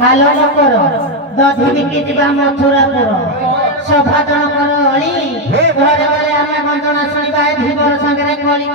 हालो नकर दधि बिकी जीवा मथुरापुर सभा जनकर अली घरे घरे आमे वंदना शुणा धीवर संगे कली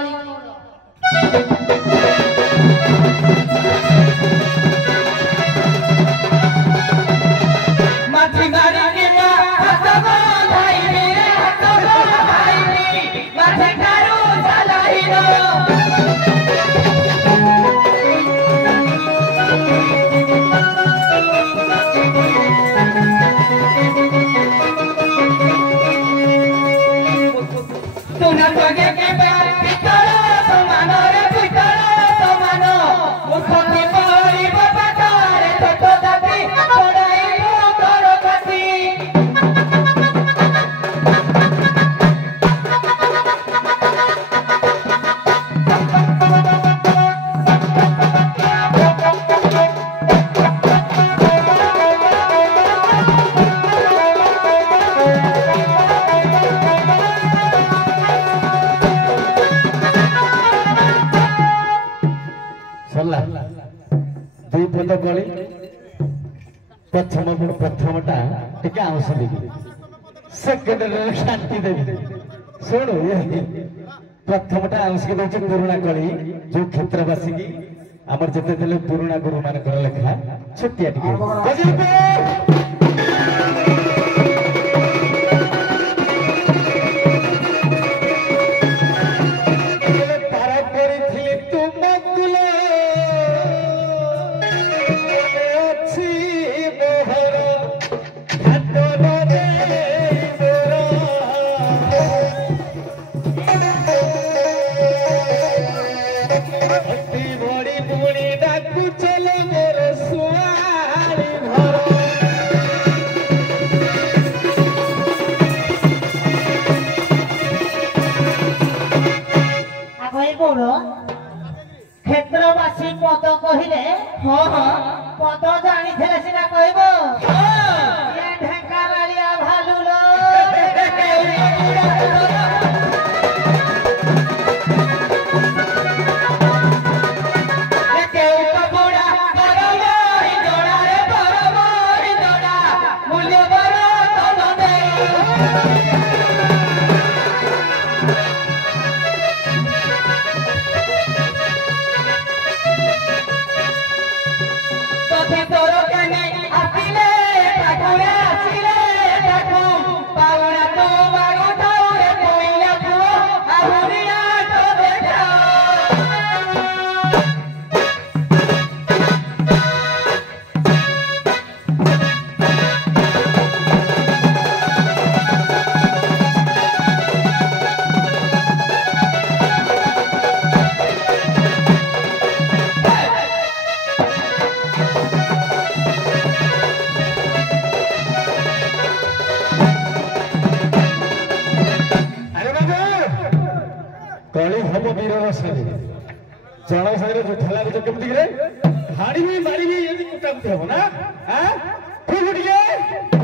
प्रथमटा टिके आंस देवी सेकेंड शांति देवी शुणु प्रथमटा आंस के दे पुराणा कली जो क्षेत्रवासी की आमर जिते पुराणा गुरु मान लेखा छोटिया टिके क्षेत्रवासी पद कहले हाँ हाँ पद जानी सीना कहब ढेकालिया भालू जन सागर जो थला जो केमती रे हाड़ी भी मारी भी यदि कुटमते हो ना हां ठीक उठिए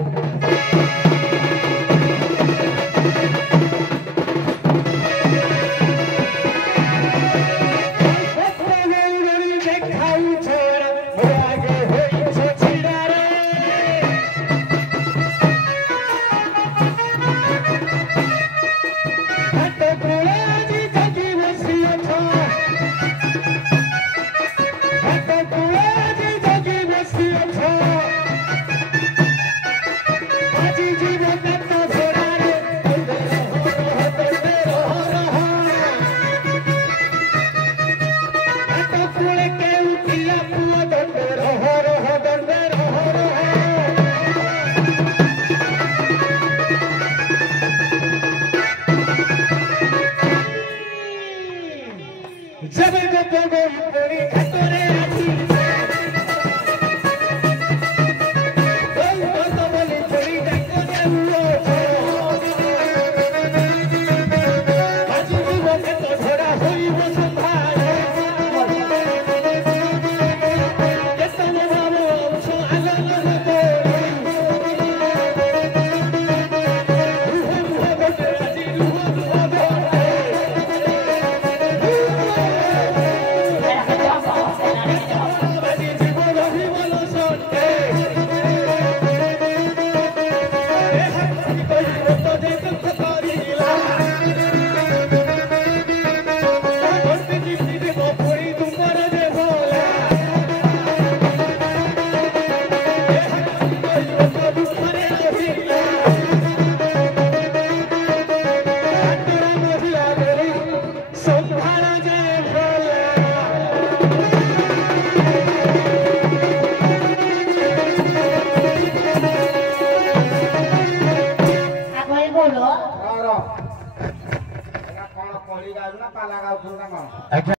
ନା କଣ? ଆଜ୍ଞା